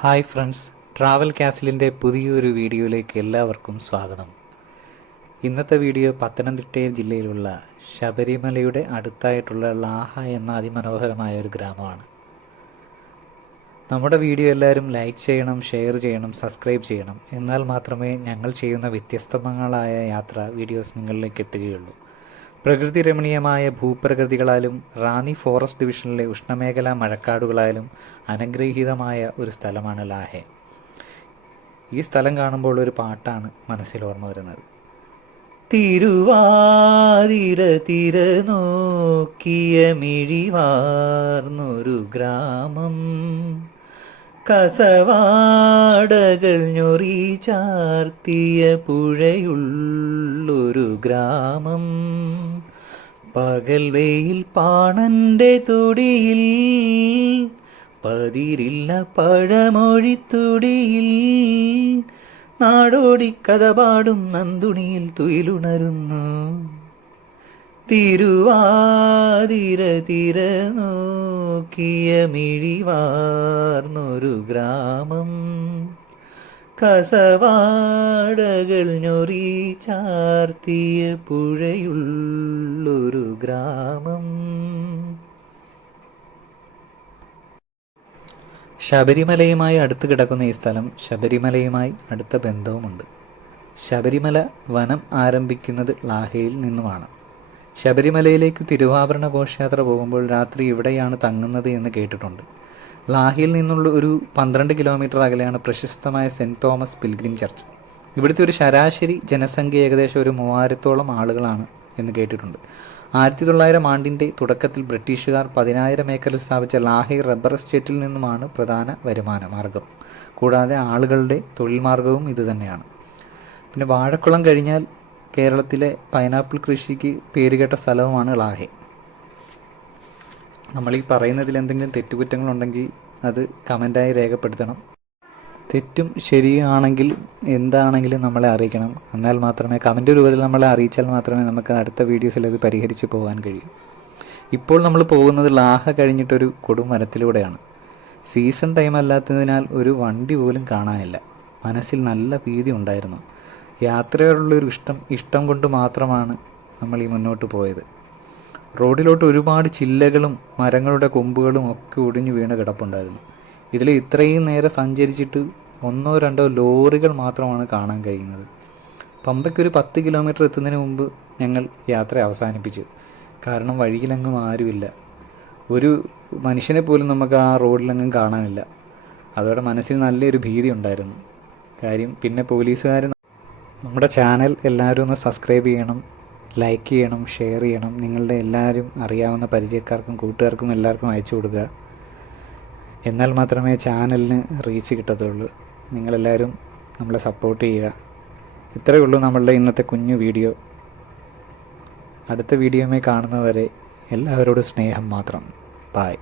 Hi friends, travel കാസിലിൻ്റെ പുതിയൊരു വീഡിയോയിലേക്ക് എല്ലാവർക്കും സ്വാഗതം. ഇന്നത്തെ വീഡിയോ പത്തനംതിട്ട ജില്ലയിലുള്ള ശബരിമലയുടെ അടുത്തായിട്ടുള്ള ലാഹ എന്ന അതിമനോഹരമായ ഒരു ഗ്രാമമാണ്. നമ്മുടെ വീഡിയോ എല്ലാവരും ലൈക്ക് ചെയ്യണം, ഷെയർ ചെയ്യണം, സബ്സ്ക്രൈബ് ചെയ്യണം. എന്നാൽ മാത്രമേ ഞങ്ങൾ ചെയ്യുന്ന വ്യത്യസ്തങ്ങളായ വീഡിയോസ് നിങ്ങളിലേക്ക് എത്തുകയുള്ളൂ. പ്രകൃതി രമണീയമായ ഭൂപ്രകൃതികളാലും റാന്നി ഫോറസ്റ്റ് ഡിവിഷനിലെ ഉഷ്ണമേഖലാ മഴക്കാടുകളാലും അനുഗ്രഹീതമായ ഒരു സ്ഥലമാണ് ലാഹെ. ഈ സ്ഥലം കാണുമ്പോൾ ഒരു പാട്ടാണ് മനസ്സിൽ ഓർമ്മ വരുന്നത്. തിരുവാതിര തിര നോക്കിയ മിഴിവാർന്നൊരു ഗ്രാമം, കസവാടകൾ ഞൊറി ചാർത്തിയ പുഴയുള്ളൊരു ഗ്രാമം, പകൽ വെയിൽ പാണന്റെ തൊടിയിൽ പതിരില്ല പഴമൊഴിത്തൊടിയിൽ, നാടോടി കഥ പാടും നന്ദുണിയിൽ തുയിലുണരുന്നു. തിരുവാതിര തിര നോക്കിയ മിഴിവാർന്നൊരു ഗ്രാമം, കസവാടകൾ ഞൊറി ചാർത്തിയ പുഴയുള്ളൊരു ഗ്രാമം. ശബരിമലയുമായി അടുത്ത് കിടക്കുന്ന ഈ സ്ഥലം ശബരിമലയുമായി അടുത്ത ബന്ധവുമുണ്ട്. ശബരിമല വനം ആരംഭിക്കുന്നത് ലാഹയിൽ നിന്നുമാണ്. ശബരിമലയിലേക്ക് തിരുവാഭരണ ഘോഷയാത്ര പോകുമ്പോൾ രാത്രി ഇവിടെയാണ് തങ്ങുന്നത് എന്ന് കേട്ടിട്ടുണ്ട്. ലാഹയിൽ നിന്നുള്ള ഒരു 12 കിലോമീറ്റർ അകലെയാണ് പ്രശസ്തമായ സെൻറ്റ് തോമസ് പിൽഗ്രിം ചർച്ച്. ഇവിടുത്തെ ഒരു ശരാശരി ജനസംഖ്യ ഏകദേശം ഒരു 3000-ഓളം ആളുകളാണ് എന്ന് കേട്ടിട്ടുണ്ട്. 1900 ആണ്ടിൻ്റെ തുടക്കത്തിൽ ബ്രിട്ടീഷുകാർ 10,000 ഏക്കറിൽ സ്ഥാപിച്ച ലാഹെ റബ്ബർ എസ്റ്റേറ്റിൽ നിന്നുമാണ് പ്രധാന വരുമാന മാർഗം. കൂടാതെ ആളുകളുടെ തൊഴിൽ മാർഗവും ഇതുതന്നെയാണ്. പിന്നെ വാഴക്കുളം കഴിഞ്ഞാൽ കേരളത്തിലെ പൈനാപ്പിൾ കൃഷിക്ക് പേരുകേട്ട സ്ഥലവുമാണ് ലാഹെ. നമ്മൾ ഈ പറയുന്നതിൽ എന്തെങ്കിലും തെറ്റുകുറ്റങ്ങളുണ്ടെങ്കിൽ അത് കമൻറ്റായി രേഖപ്പെടുത്തണം. തെറ്റും ശരിയാണെങ്കിൽ എന്താണെങ്കിലും നമ്മളെ അറിയിക്കണം. എന്നാൽ മാത്രമേ കമൻറ്റ് രൂപത്തിൽ നമ്മളെ അറിയിച്ചാൽ മാത്രമേ നമുക്ക് അടുത്ത വീഡിയോസിൽ അത് പരിഹരിച്ച് പോകാൻ കഴിയൂ. ഇപ്പോൾ നമ്മൾ പോകുന്നത് ലാഹ കഴിഞ്ഞിട്ടൊരു കൊടുമരത്തിലൂടെയാണ്. സീസൺ ടൈം അല്ലാത്തതിനാൽ ഒരു വണ്ടി പോലും കാണാനില്ല. മനസ്സിൽ നല്ല ഭീതി ഉണ്ടായിരുന്നു. യാത്രയോടുള്ളൊരു ഇഷ്ടം കൊണ്ട് മാത്രമാണ് നമ്മൾ ഈ മുന്നോട്ട് പോയത്. റോഡിലോട്ട് ഒരുപാട് ചില്ലകളും മരങ്ങളുടെ കൊമ്പുകളും ഒക്കെ ഒടിഞ്ഞു വീണ് കിടപ്പുണ്ടായിരുന്നു. ഇതിൽ ഇത്രയും നേരം സഞ്ചരിച്ചിട്ട് 1-2 ലോറികൾ മാത്രമാണ് കാണാൻ കഴിയുന്നത്. പമ്പയ്ക്കൊരു 10 കിലോമീറ്റർ എത്തുന്നതിന് മുമ്പ് ഞങ്ങൾ യാത്ര അവസാനിപ്പിച്ചു. കാരണം വഴിയിലെങ്ങും ആരുമില്ല. ഒരു മനുഷ്യനെ പോലും നമുക്ക് ആ റോഡിലെങ്ങും കാണാനില്ല. അതോടെ മനസ്സിൽ നല്ലൊരു ഭീതി ഉണ്ടായിരുന്നു. കാര്യം പിന്നെ പോലീസുകാർ. നമ്മുടെ ചാനൽ എല്ലാവരും ഒന്ന് സബ്സ്ക്രൈബ് ചെയ്യണം, ലൈക്ക് ചെയ്യണം, ഷെയർ ചെയ്യണം. നിങ്ങളുടെ എല്ലാവരും അറിയാവുന്ന പരിചയക്കാർക്കും കൂട്ടുകാർക്കും എല്ലാവർക്കും അയച്ചു കൊടുക്കുക. എന്നാൽ മാത്രമേ ചാനലിന് റീച്ച് കിട്ടത്തുള്ളൂ. നിങ്ങളെല്ലാവരും നമ്മളെ സപ്പോർട്ട് ചെയ്യുക. ഇത്രയേ ഉള്ളൂ നമ്മളുടെ ഇന്നത്തെ കുഞ്ഞു വീഡിയോ. അടുത്ത വീഡിയോയുമായി കാണുന്നവരെ എല്ലാവരോടും സ്നേഹം മാത്രം. ബായ്.